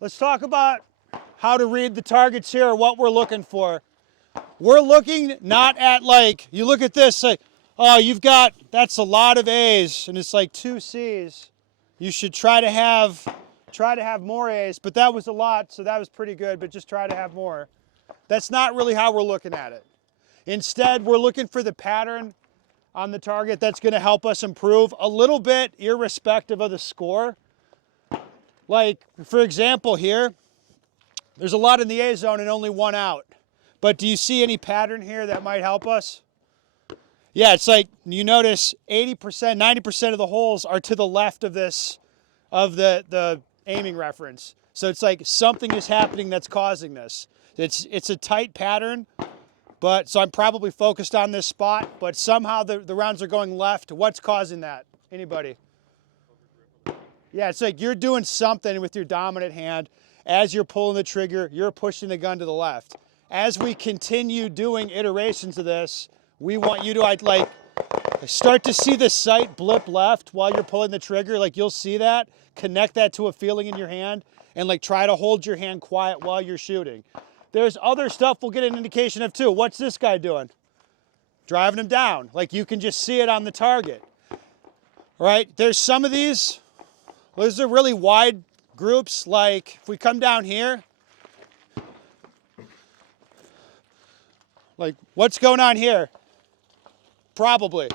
Let's talk about how to read the targets here, or what we're looking for. We're looking not at like, you look at this, like, oh, that's a lot of A's, and it's like 2 C's. You should try to have more A's, but that was a lot, so that was pretty good, but just try to have more. That's not really how we're looking at it. Instead, we're looking for the pattern on the target that's going to help us improve a little bit, irrespective of the score. Like, for example, here, there's a lot in the A zone and only 1 out. But do you see any pattern here that might help us? Yeah, it's like you notice 80%, 90% of the holes are to the left of this, of the aiming reference. So it's like something is happening that's causing this. It's a tight pattern, but so I'm probably focused on this spot, but somehow the rounds are going left. What's causing that? Anybody? Yeah, it's like you're doing something with your dominant hand. As you're pulling the trigger, you're pushing the gun to the left. As we continue doing iterations of this, we want you to like start to see the sight blip left while you're pulling the trigger. Like you'll see that, connect that to a feeling in your hand, and like try to hold your hand quiet while you're shooting. There's other stuff we'll get an indication of too. What's this guy doing? Driving him down. Like you can just see it on the target. Right? There's some of these are really wide groups. Like if we come down here, like what's going on here? Probably.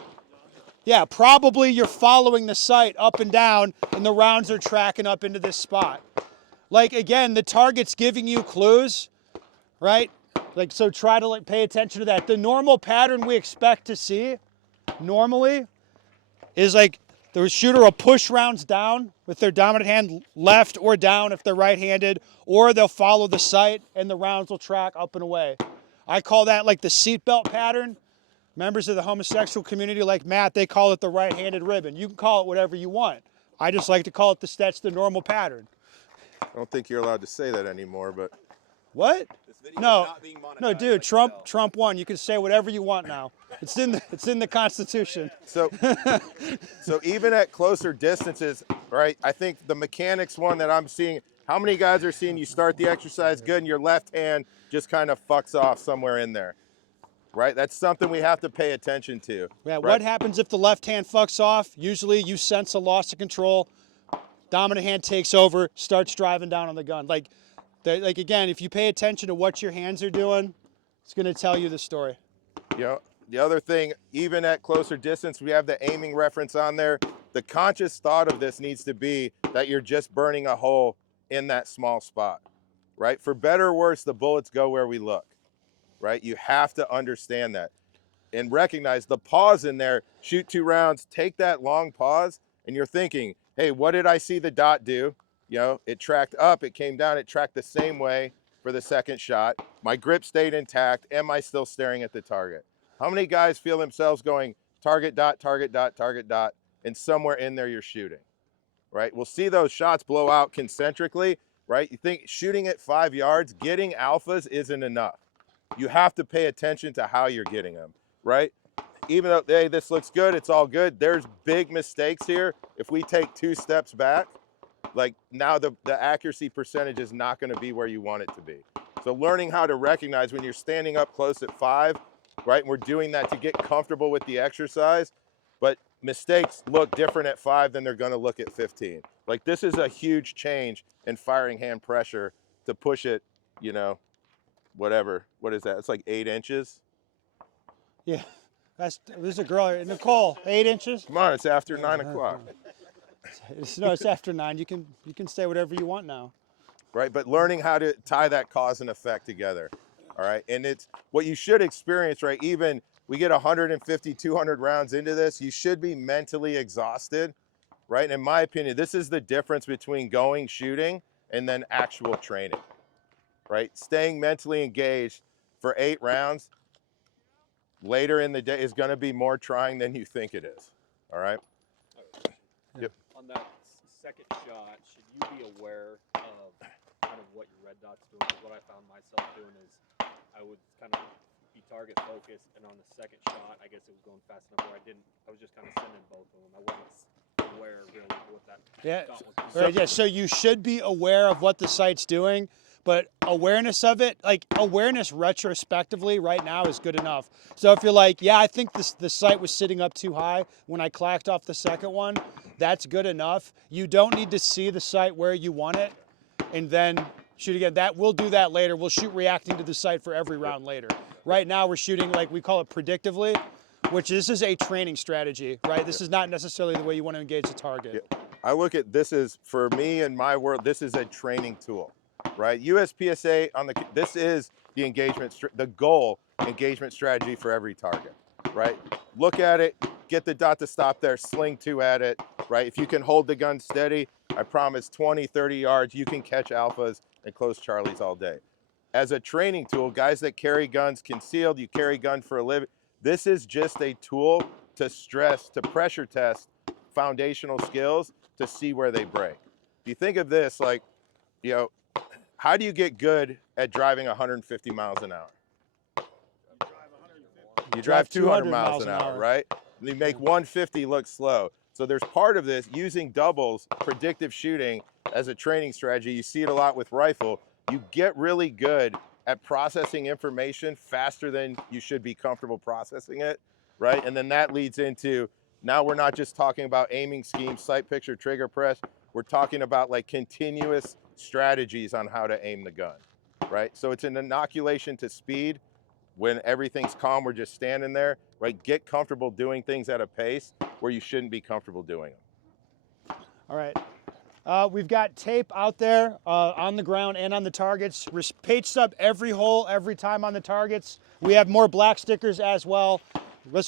Yeah, probably you're following the sight up and down and the rounds are tracking up into this spot. Like again, the target's giving you clues, right? Like so try to like pay attention to that. The normal pattern we expect to see normally is like the shooter will push rounds down with their dominant hand left or down if they're right-handed, or they'll follow the sight and the rounds will track up and away. I call that like the seatbelt pattern. Members of the homosexual community like Matt, they call it the right-handed ribbon. You can call it whatever you want. I just like to call it that's the normal pattern. I don't think you're allowed to say that anymore, but. What? This video No, is not being monetized, no, dude. I can tell. Trump won. You can say whatever you want now. It's in the Constitution. So even at closer distances, right? I think the mechanics one that I'm seeing, how many guys are seeing you start the exercise good and your left hand just kind of fucks off somewhere in there, right? That's something we have to pay attention to. Yeah. Right? What happens if the left hand fucks off? Usually, you sense a loss of control. Dominant hand takes over, starts driving down on the gun. Like again, if you pay attention to what your hands are doing, it's going to tell you the story. You know, the other thing, even at closer distance, we have the aiming reference on there. The conscious thought of this needs to be that you're just burning a hole in that small spot, right? For better or worse, the bullets go where we look, right? You have to understand that and recognize the pause in there. Shoot 2 rounds, take that long pause, and you're thinking, hey, what did I see the dot do? You know, it tracked up, it came down, it tracked the same way for the second shot. My grip stayed intact. Am I still staring at the target? How many guys feel themselves going target dot, target dot, target dot, and somewhere in there you're shooting, right? We'll see those shots blow out concentrically, right? You think shooting at 5 yards, getting alphas isn't enough. You have to pay attention to how you're getting them, right? Even though, hey, this looks good, it's all good, there's big mistakes here. If we take 2 steps back, like now the accuracy percentage is not going to be where you want it to be. So learning how to recognize when you're standing up close at 5, right? And we're doing that to get comfortable with the exercise, but mistakes look different at 5 than they're going to look at 15. Like this is a huge change in firing hand pressure to push it, you know, whatever. What is that? It's like 8 inches. Yeah. There's a girl here. Nicole, 8 inches? Come on, it's after 9 o'clock. No, it's after 9. You can say whatever you want now. Right, but learning how to tie that cause and effect together, all right? And it's what you should experience, right? Even we get 150, 200 rounds into this, you should be mentally exhausted, right? And in my opinion, this is the difference between going shooting and then actual training, right? Staying mentally engaged for 8 rounds later in the day is going to be more trying than you think it is, all right? Yep. On that second shot, should you be aware of kind of what your red dot's doing? Because what I found myself doing is I would kind of be target focused, and on the second shot, I guess it was going fast enough where I was just kind of sending both of them. I wasn't aware really what that Yeah. dot was. Right, yeah. So you should be aware of what the site's doing, but awareness of it, like awareness retrospectively right now is good enough. So if you're like, yeah, I think the site was sitting up too high when I clacked off the second one, that's good enough. You don't need to see the site where you want it and then shoot again. We'll do that later. We'll shoot reacting to the site for every round later. Right now we're shooting, like we call it predictively, which this is a training strategy, right? This is not necessarily the way you want to engage the target. Yeah. I look at this as, for me in my world, this is a training tool, right? USPSA this is the engagement, the goal engagement strategy for every target, right? Look at it, get the dot to stop there, sling 2 at it, right? If you can hold the gun steady, I promise 20, 30 yards, you can catch alphas and close Charlies all day. As a training tool, guys that carry guns concealed, you carry gun for a living, this is just a tool to pressure test foundational skills to see where they break. If you think of this, like, you know, how do you get good at driving 150 miles an hour? You drive 200 miles an hour, right? You make 150 look slow. So there's part of this using doubles, predictive shooting as a training strategy. You see it a lot with rifle. You get really good at processing information faster than you should be comfortable processing it, right? And then that leads into, now we're not just talking about aiming schemes, sight picture, trigger press. We're talking about like continuous strategies on how to aim the gun, right? So it's an inoculation to speed. When everything's calm, we're just standing there, right? Get comfortable doing things at a pace where you shouldn't be comfortable doing them. All right. We've got tape out there on the ground and on the targets. Paste up every hole every time on the targets. We have more black stickers as well. Let's